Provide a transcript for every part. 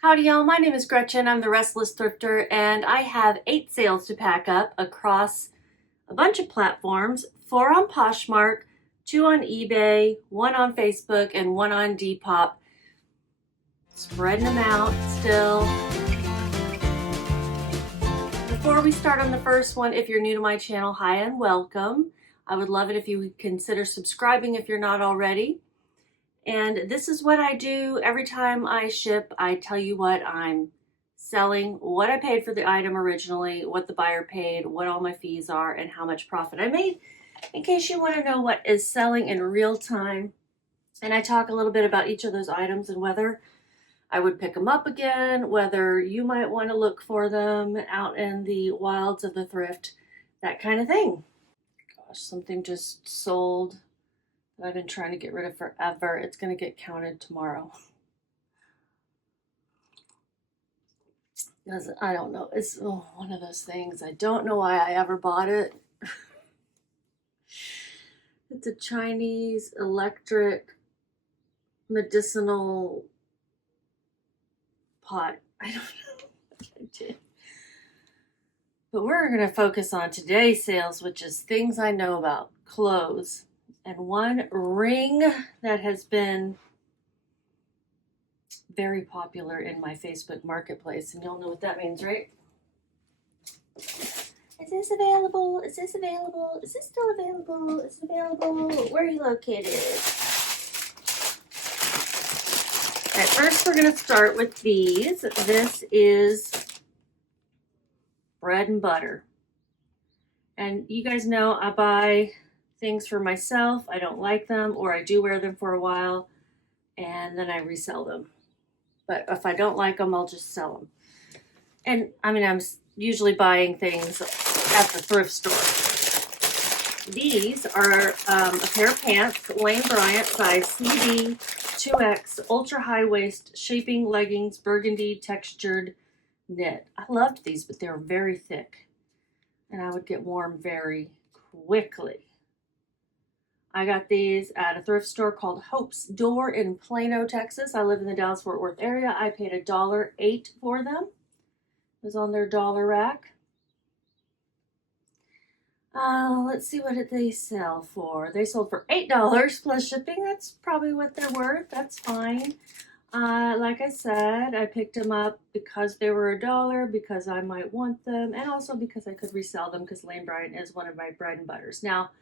Howdy y'all, my name is Gretchen. I'm the Restless Thrifter and I have 8 sales to pack up across a bunch of platforms, 4 on Poshmark, 2 on eBay, 1 on Facebook, and 1 on Depop. Spreading them out still. Before we start on the first one, if you're new to my channel, hi and welcome. I would love it if you would consider subscribing if you're not already. And this is what I do every time I ship. I tell you what I'm selling, what I paid for the item originally, what the buyer paid, what all my fees are, and how much profit I made, in case you want to know what is selling in real time. And I talk a little bit about each of those items and whether I would pick them up again, whether you might want to look for them out in the wilds of the thrift, that kind of thing. Gosh, something just sold that I've been trying to get rid of forever. It's going to get counted tomorrow. I don't know. It's one of those things. I don't know why I ever bought it. It's a Chinese electric medicinal pot. I don't know what I did. But we're going to focus on today's sales, which is things I know about, clothes. And one ring that has been very popular in my Facebook marketplace. And you'll know what that means, right? Is this available? Is this available? Is this still available? Is it available? Where are you located? All right, first we're going to start with these. This is bread and butter. And you guys know I buy things for myself. I don't like them, or I do wear them for a while and then I resell them. But if I don't like them, I'll just sell them. And I mean, I'm usually buying things at the thrift store. These are a pair of pants, Lane Bryant, size CD, 2X, ultra high waist, shaping leggings, burgundy textured knit. I loved these, but they were very thick and I would get warm very quickly. I got these at a thrift store called Hope's Door in Plano, Texas. I live in the Dallas-Fort Worth area. I paid $1.08 for them. It was on their dollar rack. Let's see what did they sell for. They sold for $8 plus shipping. That's probably what they're worth. That's fine. Like I said, I picked them up because they were $1, because I might want them, and also because I could resell them because Lane Bryant is one of my bread and butters. Now,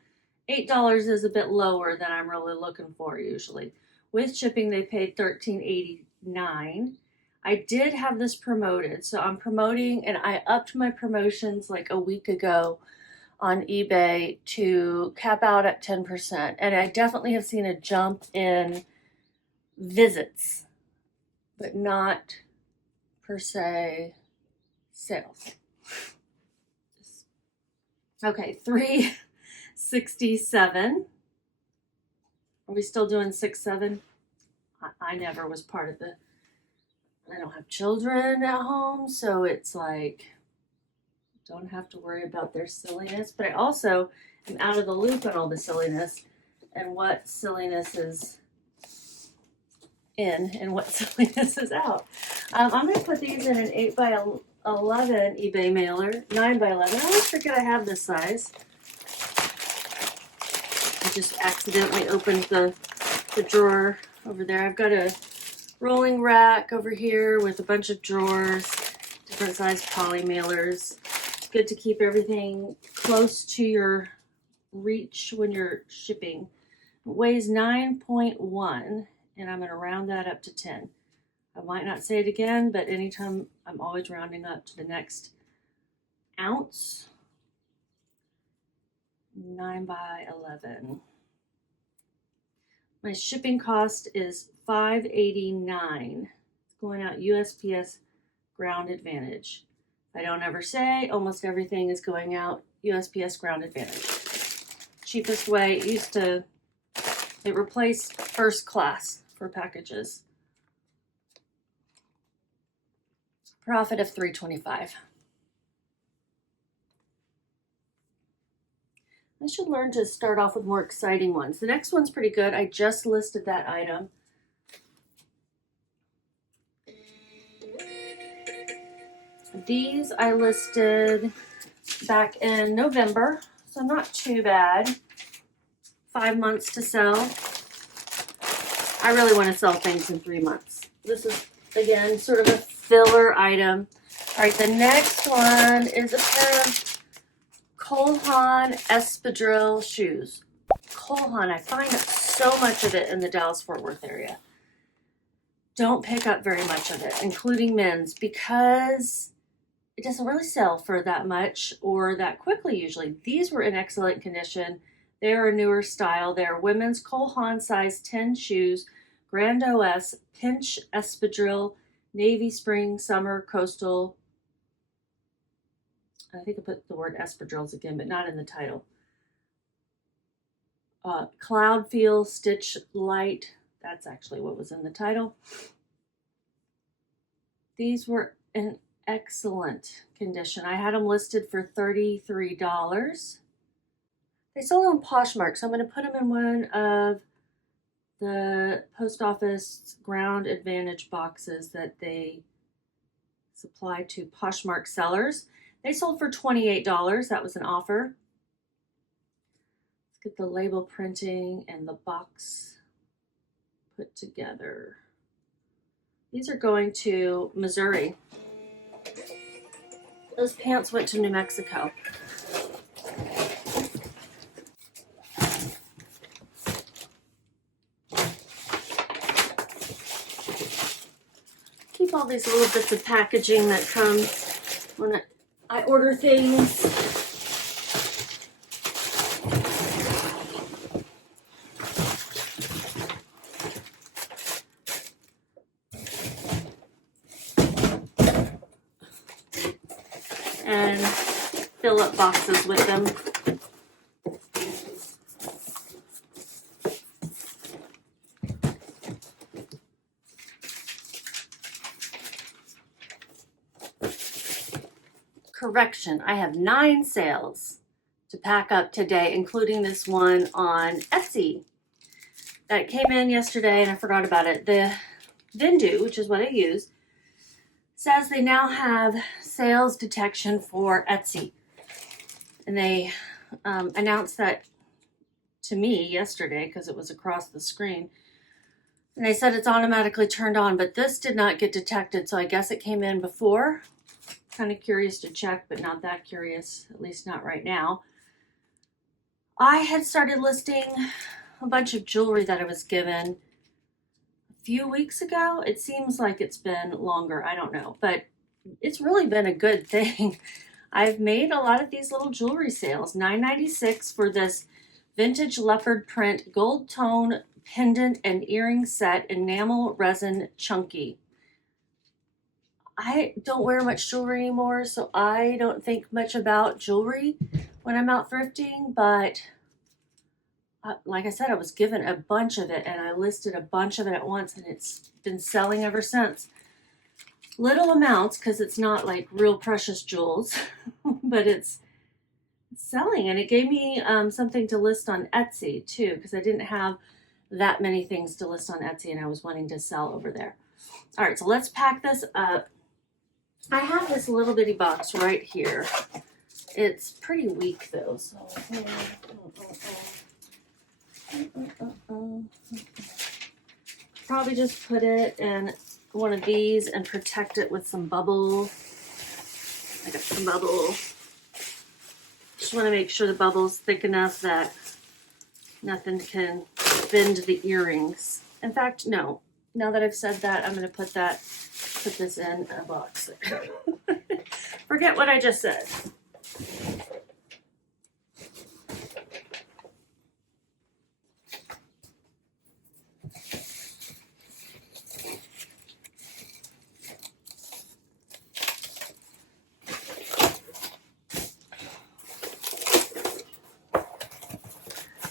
$8 is a bit lower than I'm really looking for usually. With shipping, they paid $13.89. I did have this promoted, so I'm promoting, and I upped my promotions like a week ago on eBay to cap out at 10%. And I definitely have seen a jump in visits, but not per se sales. Okay, 367. Are we still doing 6-7? I never was part of I don't have children at home, so it's like, don't have to worry about their silliness, but I also am out of the loop on all the silliness and what silliness is in and what silliness is out. I'm going to put these in an 8x11 eBay mailer, 9x11. I always forget I have this size. I just accidentally opened the drawer over there. I've got a rolling rack over here with a bunch of drawers, different size poly mailers. It's good to keep everything close to your reach when you're shipping. It weighs 9.1, and I'm going to round that up to 10. I might not say it again, but anytime I'm always rounding up to the next ounce. 9x11. My shipping cost is $5.89. It's going out USPS Ground Advantage. I don't ever say, almost everything is going out USPS Ground Advantage. Cheapest way, it replaced first class for packages. Profit of $3.25. I should learn to start off with more exciting ones. The next one's pretty good. I just listed that item. These I listed back in November, so not too bad. 5 months to sell. I really want to sell things in 3 months. This is, again, sort of a filler item. All right, the next one is a pair of Haan espadrille shoes. Haan, I find so much of it in the Dallas-Fort Worth area. Don't pick up very much of it, including men's, because it doesn't really sell for that much or that quickly usually. These were in excellent condition. They are a newer style. They are women's Haan size 10 shoes, Grand OS, pinch espadrille, navy spring, summer, coastal. I think I put the word espadrilles again, but not in the title. Cloud feel, stitch light. That's actually what was in the title. These were in excellent condition. I had them listed for $33. They sold on Poshmark, so I'm going to put them in one of the post office ground advantage boxes that they supply to Poshmark sellers. They sold for $28. That was an offer. Let's get the label printing and the box put together. These are going to Missouri. Those pants went to New Mexico. Keep all these little bits of packaging that comes when I order things. And fill up boxes with them. Correction, I have 9 sales to pack up today, including this one on Etsy that came in yesterday and I forgot about it. The VENDOO, which is what I use, says they now have sales detection for Etsy. And they announced that to me yesterday because it was across the screen. And they said it's automatically turned on, but this did not get detected, so I guess it came in before. Kind of curious to check, but not that curious, at least not right now. I had started listing a bunch of jewelry that I was given a few weeks ago. It seems like it's been longer, I don't know, but it's really been a good thing. I've made a lot of these little jewelry sales. $9.96 for this vintage leopard print gold tone pendant and earring set, enamel resin chunky. I don't wear much jewelry anymore, so I don't think much about jewelry when I'm out thrifting, but like I said, I was given a bunch of it and I listed a bunch of it at once and it's been selling ever since. Little amounts because it's not like real precious jewels, but it's selling, and it gave me something to list on Etsy too, because I didn't have that many things to list on Etsy and I was wanting to sell over there. All right, so let's pack this up. I have this little bitty box right here. It's pretty weak though, so probably just put it in one of these and protect it with some bubble. I got some bubble. Just want to make sure the bubble's thick enough that nothing can bend the earrings. In fact, no. Now that I've said that, I'm going to put this in a box. Forget what I just said.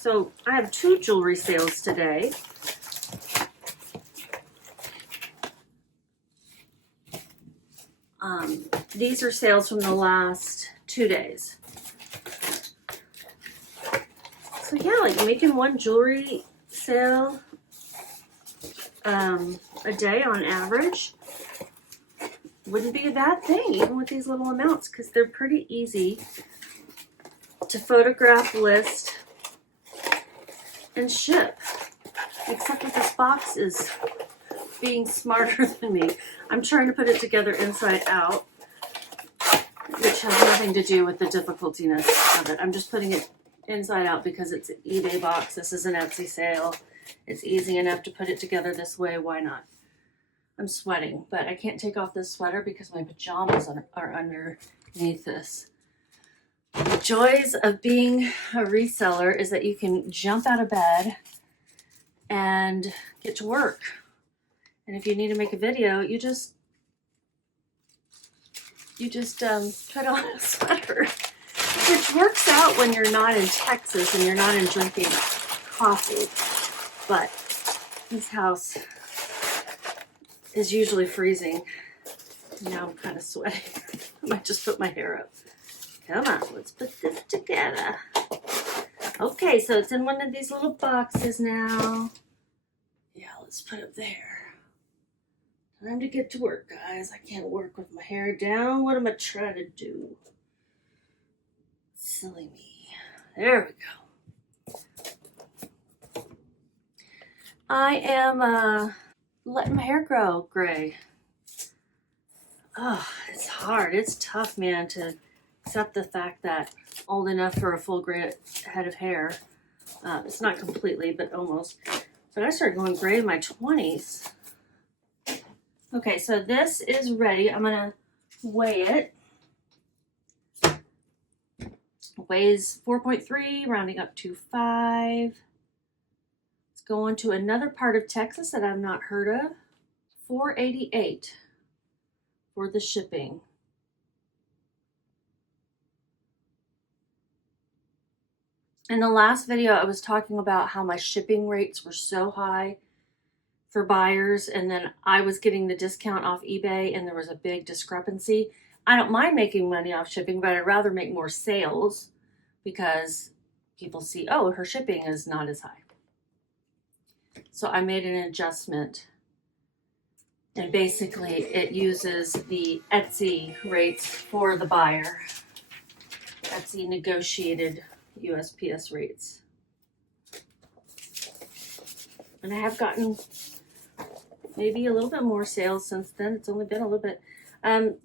So I have 2 jewelry sales today. These are sales from the last 2 days. So yeah, like making 1 jewelry sale a day on average. wouldn't be a bad thing, even with these little amounts, because they're pretty easy to photograph, list, and ship. Except that this box is being smarter than me. I'm trying to put it together inside out, which has nothing to do with the difficultiness of it. I'm just putting it inside out because it's an eBay box. This is an Etsy sale. It's easy enough to put it together this way. Why not? I'm sweating, but I can't take off this sweater because my pajamas are underneath this. The joys of being a reseller is that you can jump out of bed and get to work. And if you need to make a video, you just put on a sweater, which works out when you're not in Texas and you're not in drinking coffee. But this house is usually freezing. Now I'm kind of sweating. I might just put my hair up. Come on, let's put this together. Okay, so it's in one of these little boxes now. Yeah, let's put it there. Time to get to work, guys. I can't work with my hair down. What am I trying to do? Silly me. There we go. I am letting my hair grow gray. Oh, it's hard. It's tough, man, to accept the fact that old enough for a full gray head of hair. It's not completely, but almost. But I started going gray in my 20s. Okay, so this is ready. I'm gonna weigh it. Weighs 4.3, rounding up to 5. It's going to another part of Texas that I've not heard of. $4.88 for the shipping. In the last video, I was talking about how my shipping rates were so high for buyers, and then I was getting the discount off eBay, and there was a big discrepancy. I don't mind making money off shipping, but I'd rather make more sales because people see, oh, her shipping is not as high. So I made an adjustment, and basically it uses the Etsy rates for the buyer. Etsy negotiated USPS rates. And I have gotten maybe a little bit more sales since then. It's only been a little bit.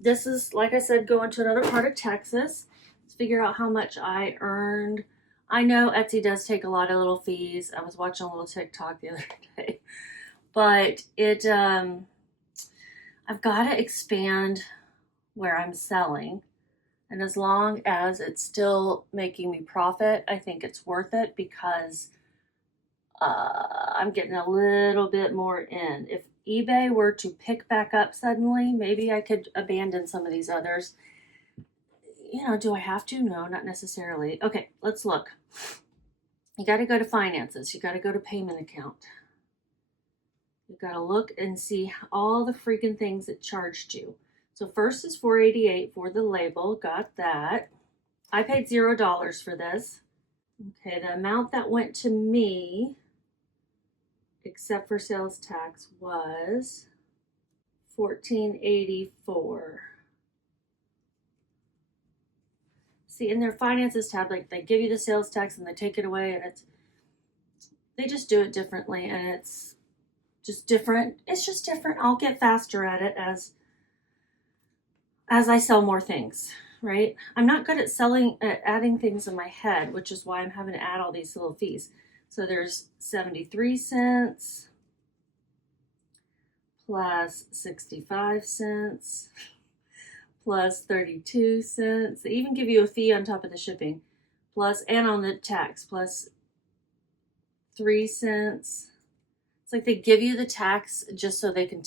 This is, like I said, going to another part of Texas. Let's figure out how much I earned. I know Etsy does take a lot of little fees. I was watching a little TikTok the other day. But it, I've got to expand where I'm selling. And as long as it's still making me profit, I think it's worth it because I'm getting a little bit more in. If eBay were to pick back up suddenly, maybe I could abandon some of these others. You know, do I have to? No, not necessarily. Okay, let's look. You got to go to finances. You got to go to payment account. You got to look and see all the freaking things it charged you. So first is $4.88 for the label. Got that. I paid $0 for this. Okay, the amount that went to me, except for sales tax, was $14.84. See, in their finances tab, like they give you the sales tax and they take it away, and they just do it differently, and it's just different. It's just different. I'll get faster at it as I sell more things, right? I'm not good at adding things in my head, which is why I'm having to add all these little fees. So there's 73 cents plus 65 cents plus 32 cents. They even give you a fee on top of the shipping, plus, and on the tax, plus 3 cents. It's like they give you the tax just so they can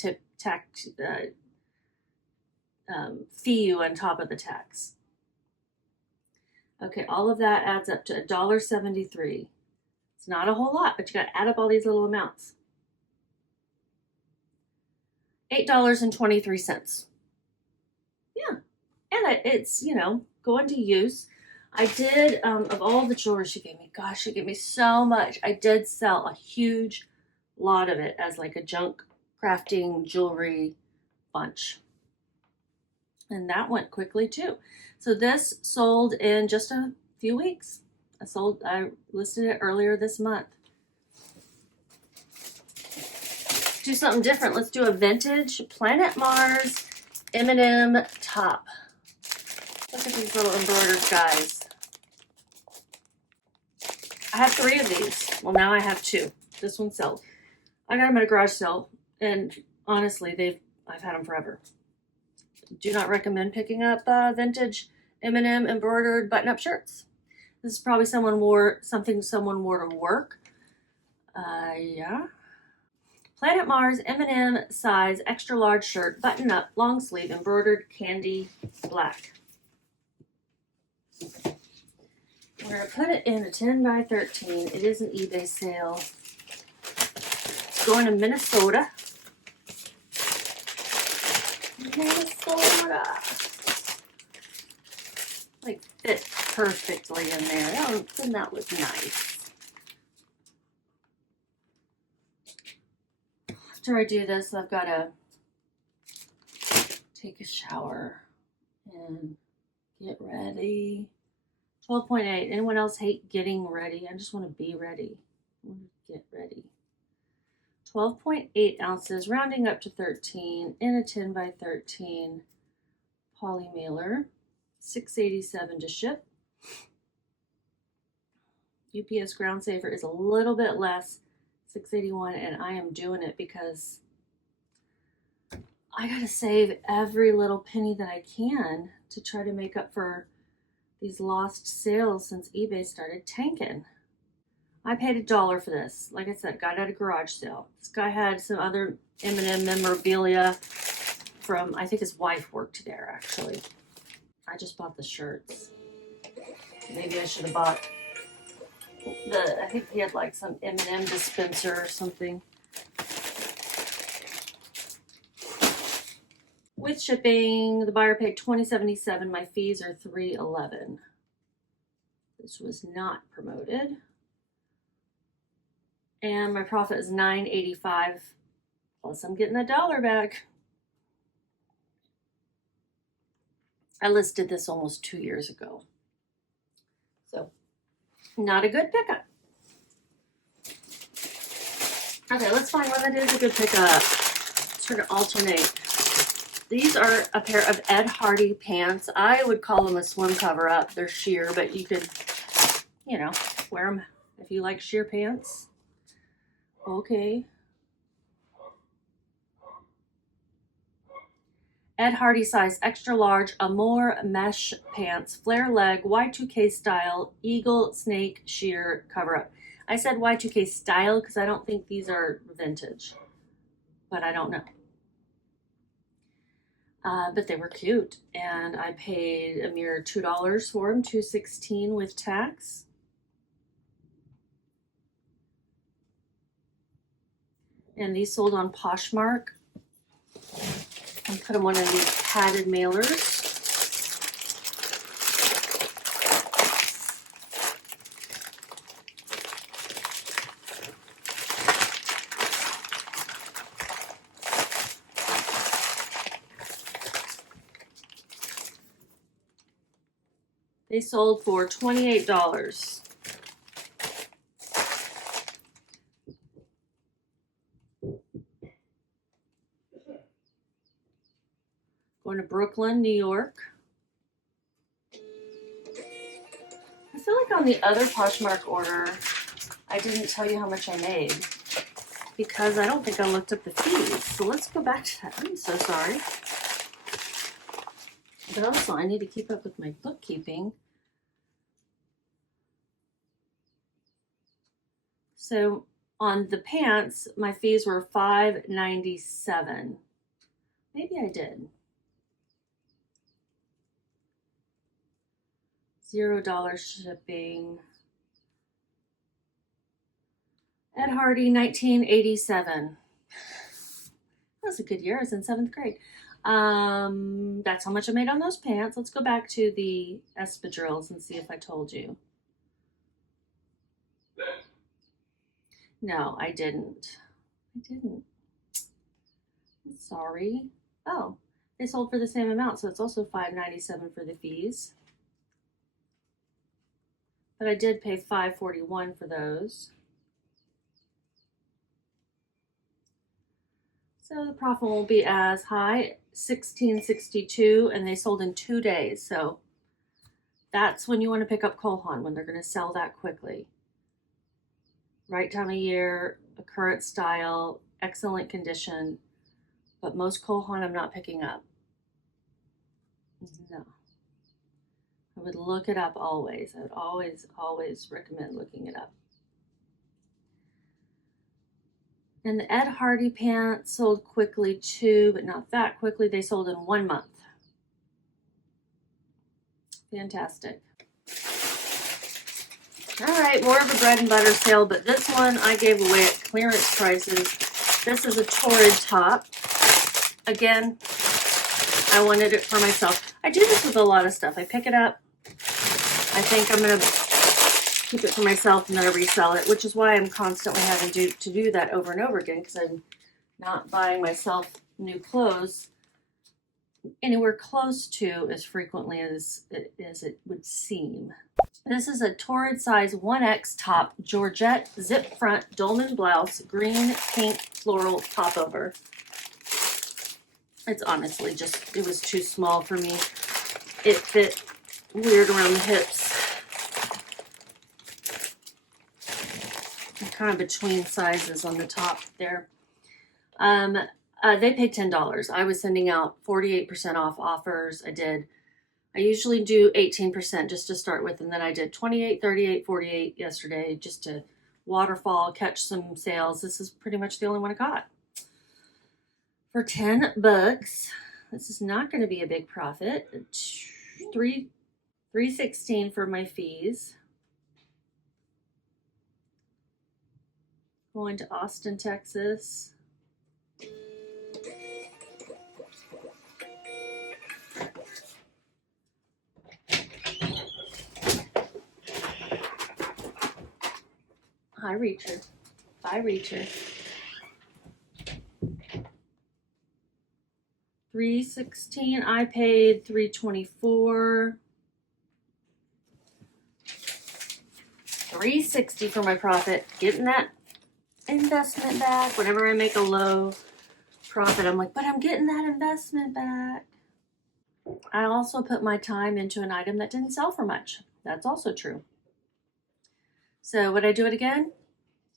fee you on top of the tax. Okay, all of that adds up to $1.73. It's not a whole lot, but you got to add up all these little amounts. $8.23. Yeah, and it's, you know, going to use. I did, of all the jewelry she gave me, gosh, she gave me so much. I did sell a huge lot of it as like a junk crafting jewelry bunch. And that went quickly too. So this sold in just a few weeks. I listed it earlier this month. Do something different. Let's do a vintage Planet Mars M&M top. Look at these little embroidered guys. I have 3 of these. Well, now I have 2. This one sold. I got them at a garage sale, and honestly, I've had them forever. Do not recommend picking up vintage M&M embroidered button-up shirts. This is probably something someone wore to work. Yeah. Planet Mars M&M size extra large shirt, button up, long sleeve, embroidered candy black. We're going to put it in a 10 by 13. It is an eBay sale. It's going to Minnesota. Minnesota. Like, fit perfectly in there. Oh, doesn't that look nice? After I do this, I've got to take a shower and get ready. 12.8. Anyone else hate getting ready? I just want to be ready. I want to get ready. 12.8 ounces, rounding up to 13 in a 10 by 13 poly mailer. $6.87 to ship. UPS ground saver is a little bit less, $6.81, and I am doing it because I gotta save every little penny that I can to try to make up for these lost sales since eBay started tanking. I paid $1 for this. Like I said, got it at a garage sale. This guy had some other M&M memorabilia from, I think his wife worked there actually. I just bought the shirts. Maybe I should have bought I think he had like some M&M dispenser or something. With shipping, the buyer paid $20.77. My fees are $3.11. This was not promoted. And my profit is $9.85. Plus I'm getting $1 back. I listed this almost 2 years ago. So, not a good pickup. Okay, let's find one that is a good pickup. Sort of alternate. These are a pair of Ed Hardy pants. I would call them a swim cover up. They're sheer, but you could, you know, wear them if you like sheer pants. Okay. Ed Hardy size extra large Amour mesh pants, flare leg, Y2K style, eagle snake sheer cover up. I said Y2K style because I don't think these are vintage, but I don't know. But they were cute, and I paid a mere $2 for them, $2.16 with tax. And these sold on Poshmark. I put them on in these padded mailers. They sold for $28. Going to Brooklyn, New York. I feel like on the other Poshmark order, I didn't tell you how much I made because I don't think I looked up the fees. So let's go back to that. I'm so sorry. But also, I need to keep up with my bookkeeping. So on the pants, my fees were $5.97. Maybe I did. $0 shipping. Ed Hardy, 1987. That was a good year. I was in 7th grade. That's how much I made on those pants. Let's go back to the espadrilles and see if I told you. No, I didn't. I'm sorry. Oh, they sold for the same amount, so it's also $5.97 for the fees. But I did pay $5.41 for those. So the profit won't be as high, $16.62, and they sold in 2 days. So that's when you want to pick up Cole Haan, when they're going to sell that quickly. Right time of year, a current style, excellent condition, but most Cole Haan I'm not picking up. No. I would look it up always. I would always recommend looking it up. And the Ed Hardy pants sold quickly too, but not that quickly. They sold in 1 month. Fantastic. All right, more of a bread and butter sale, but this one I gave away at clearance prices. This is a Torrid top. Again, I wanted it for myself. I do this with a lot of stuff. I pick it up. I think I'm going to keep it for myself and then I resell it, which is why I'm constantly having to do that over and over again, because I'm not buying myself new clothes anywhere close to as frequently as it would seem. This is a Torrid size 1X top, Georgette zip front dolman blouse, green pink floral popover. It's honestly just, it was too small for me. It fit weird around the hips. I'm kind of between sizes on the top there. They paid $10. I was sending out 48% off offers. I usually do 18% just to start with, and then I did 28, 38, 48 yesterday just to waterfall, catch some sales. This is pretty much the only one I got. For $10, this is not going to be a big profit. $3.16 for my fees. Going to Austin, Texas. High reacher. High reacher. $3.16. I paid $3.24. $3.60 for my profit. Getting that investment back. Whenever I make a low profit, I'm like, but I'm getting that investment back. I also put my time into an item that didn't sell for much. That's also true. So would I do it again?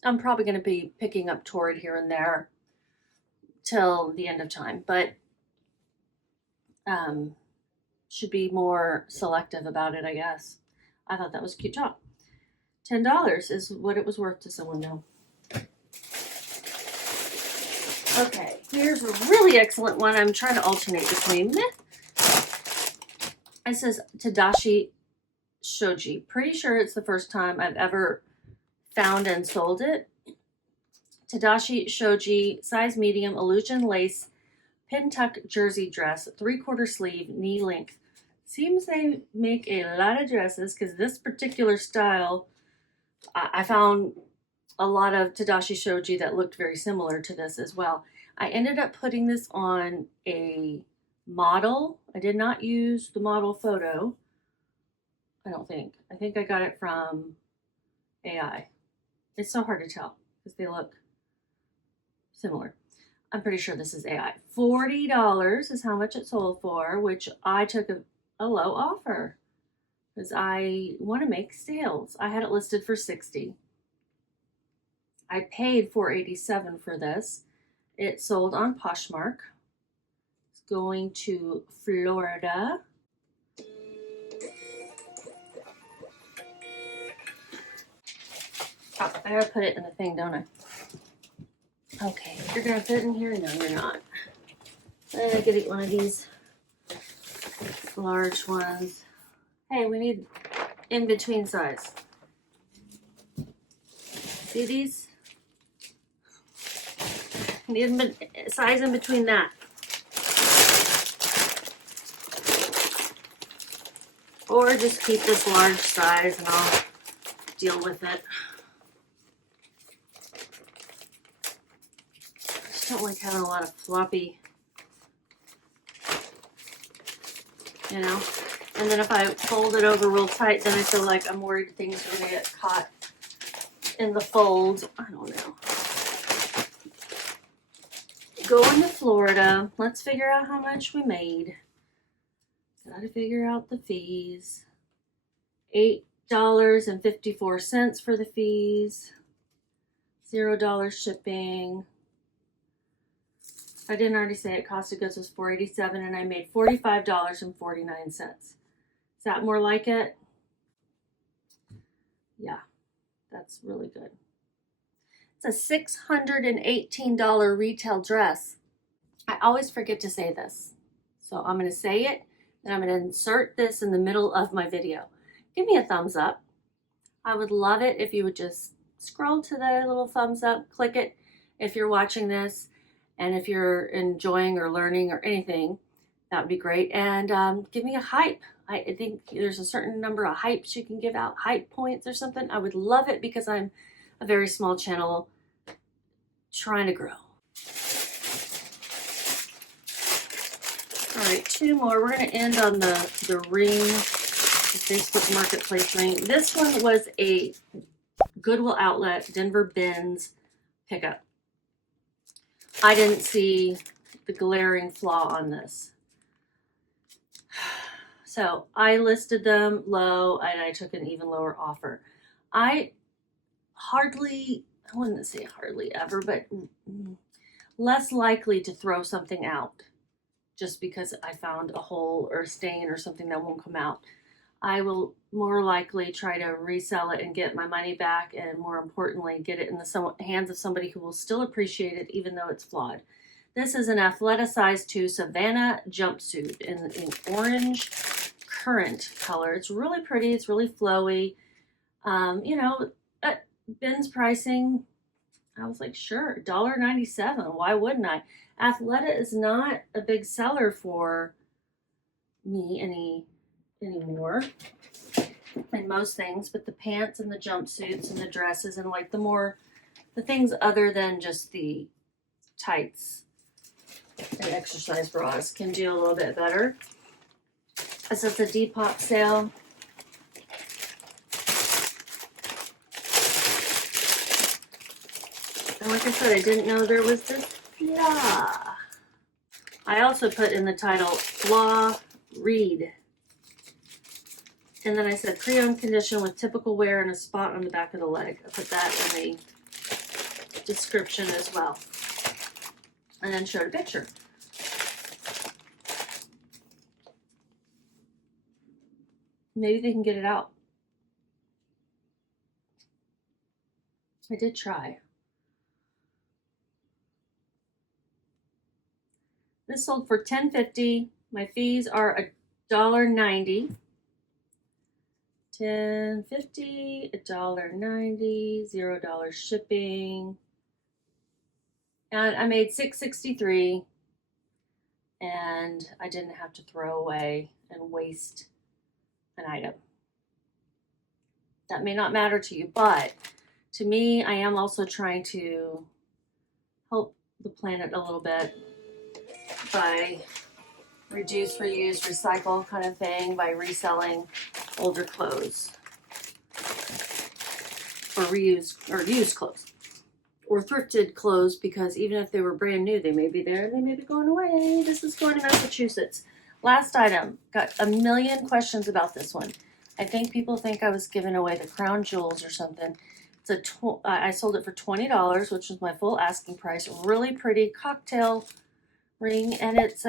I'm probably going to be picking up Torrid here and there till the end of time, but should be more selective about it, I guess. I thought that was a cute top. $10 is what it was worth to someone though. Okay, here's a really excellent one. I'm trying to alternate between. It says Tadashi Shoji. Pretty sure it's the first time I've ever found and sold it. Tadashi Shoji, size medium, illusion lace, pin tuck jersey dress, 3/4 sleeve, knee length. Seems they make a lot of dresses because this particular style, I found a lot of Tadashi Shoji that looked very similar to this as well. I ended up putting this on a model. I did not use the model photo. I don't think. I think I got it from AI. It's so hard to tell because they look similar. I'm pretty sure this is AI. $40 is how much it sold for, which I took a low offer because I want to make sales. I had it listed for $60. I paid $4.87 for this. It sold on Poshmark. It's going to Florida. Oh, I gotta put it in the thing, don't I? Okay, you're gonna fit in here? No, you're not. I could eat one of these large ones. Hey, we need in between size. See these? Need size in between that. Or just keep this large size and I'll deal with it. I just don't like having a lot of floppy you know? And then if I fold it over real tight, then I feel like I'm worried things are gonna get caught in the fold. I don't know. Going to Florida. Let's figure out how much we made. Gotta figure out the fees. $8.54 for the fees. $0 shipping. I didn't already say it. Cost of goods was $4.87 and I made $45.49. Is that more like it? Yeah, that's really good. It's a $618 retail dress. I always forget to say this. So I'm going to say it and I'm going to insert this in the middle of my video. Give me a thumbs up. I would love it if you would just scroll to the little thumbs up, click it if you're watching this. And if you're enjoying or learning or anything, that would be great. And give me a hype. I think there's a certain number of hypes you can give out, hype points or something. I would love it because I'm a very small channel trying to grow. All right, two more. We're going to end on the ring, the Facebook Marketplace ring. This one was a Goodwill Outlet, Denver Bins pickup. I didn't see the glaring flaw on this. So I listed them low and I took an even lower offer. I wouldn't say hardly ever, but less likely to throw something out just because I found a hole or a stain or something that won't come out. I will more likely try to resell it and get my money back, and more importantly, get it in the hands of somebody who will still appreciate it even though it's flawed. This is an Athleta size 2 Savannah jumpsuit in orange currant color. It's really pretty. It's really flowy. You know, at Ben's pricing, I was like, sure, $1.97. Why wouldn't I? Athleta is not a big seller for me anymore in most things, but the pants and the jumpsuits and the dresses and like the things other than just the tights and exercise bras can do a little bit better. This is a Depop sale. And like I said, I didn't know there was this flaw. I also put in the title, flaw read. And then I said pre-owned condition with typical wear and a spot on the back of the leg. I put that in the description as well. And then showed a picture. Maybe they can get it out. I did try. This sold for $10.50. My fees are $1.90. $10.50, $1.90, $0 shipping. And I made $6.63, and I didn't have to throw away and waste an item. That may not matter to you, but to me, I am also trying to help the planet a little bit by reduce, reuse, recycle kind of thing, by reselling older clothes or reused or used clothes or thrifted clothes, because even if they were brand new, they may be there, they may be going away. This is going to Massachusetts. Last item, got a million questions about this one. I think people think I was giving away the crown jewels or something. It's I sold it for $20, which was my full asking price. Really pretty cocktail ring, and it's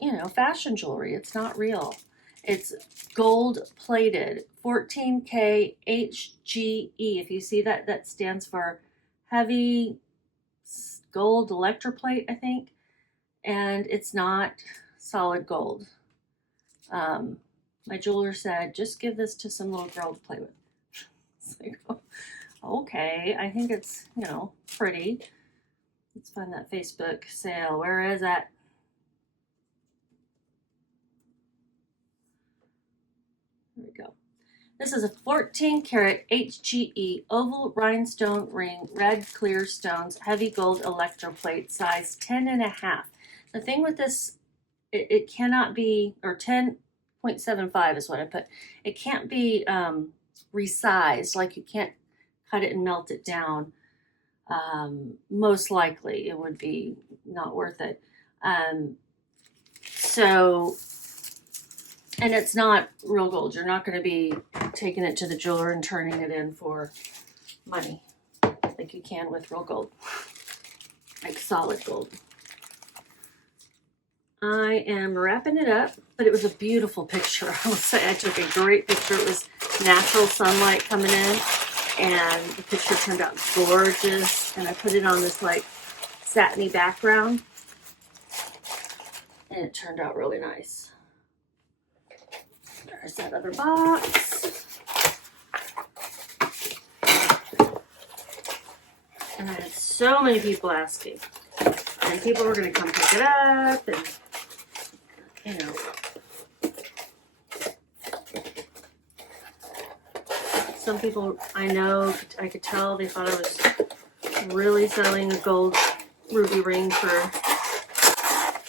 you know, fashion jewelry. It's not real. It's gold plated, 14K HGE. If you see that, that stands for heavy gold electroplate, I think. And it's not solid gold. My jeweler said, just give this to some little girl to play with. It's like, oh, okay, I think it's, you know, pretty. Let's find that Facebook sale. Where is that? There we go. This is a 14 karat HGE oval rhinestone ring, red clear stones, heavy gold electroplate, size 10.5. The thing with this it cannot be, or 10.75 is what I put. It can't be resized, like you can't cut it and melt it down. Most likely it would be not worth it. So, and it's not real gold. You're not going to be taking it to the jeweler and turning it in for money like you can with real gold, like solid gold. I am wrapping it up, but it was a beautiful picture. I will say I took a great picture. It was natural sunlight coming in, and the picture turned out gorgeous. And I put it on this like satiny background, and it turned out really nice. There's that other box. And I had so many people asking, and people were going to come pick it up, and you know, some people I know, I could tell they thought I was really selling a gold ruby ring for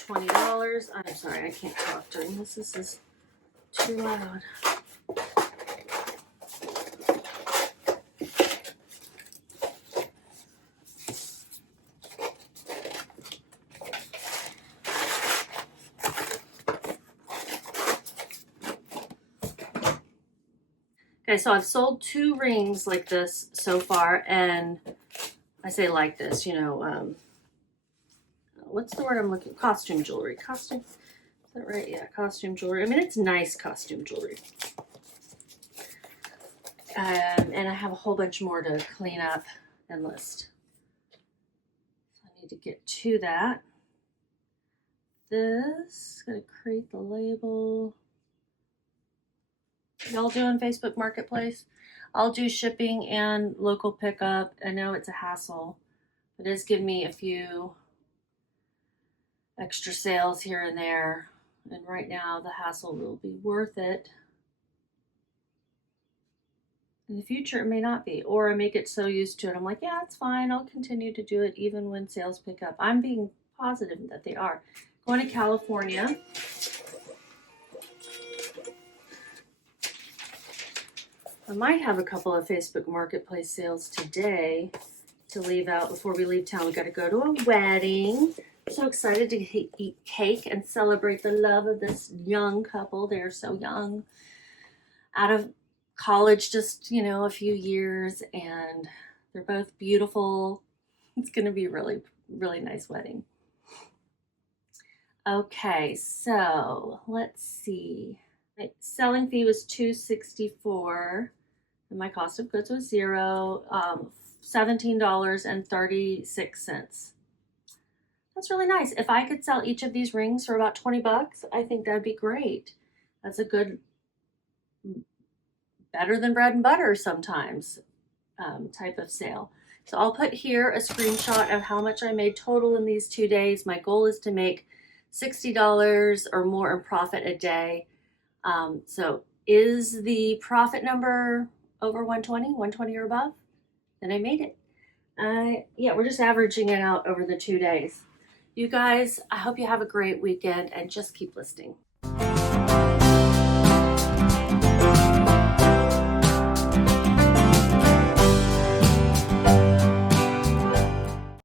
$20. I'm sorry, I can't talk during this. This is too loud. Okay, so I've sold 2 rings like this so far, and I say like this, you know, what's the word I'm looking? Costume jewelry. Costume, is that right? Yeah, costume jewelry. I mean, it's nice costume jewelry. And I have a whole bunch more to clean up and list. So I need to get to that. This, gotta create the label. Y'all doing Facebook Marketplace? I'll do shipping and local pickup. I know it's a hassle, but it does give me a few extra sales here and there. And right now the hassle will be worth it. In the future it may not be, or I may get so used to it, I'm like, yeah, it's fine, I'll continue to do it even when sales pick up. I'm being positive that they are. Going to California. I might have a couple of Facebook Marketplace sales today to leave out before we leave town. We got to go to a wedding. I'm so excited to eat cake and celebrate the love of this young couple. They're so young. Out of college just, you know, a few years, and they're both beautiful. It's going to be a really, really nice wedding. Okay, so let's see. My selling fee was $264. And my cost of goods was $0, $17.36. That's really nice. If I could sell each of these rings for about 20 bucks, I think that'd be great. That's a good, better than bread and butter sometimes type of sale. So I'll put here a screenshot of how much I made total in these 2 days. My goal is to make $60 or more in profit a day. So is the profit number over 120 or above? Then I made it. Yeah, we're just averaging it out over the 2 days. You guys, I hope you have a great weekend and just keep listing.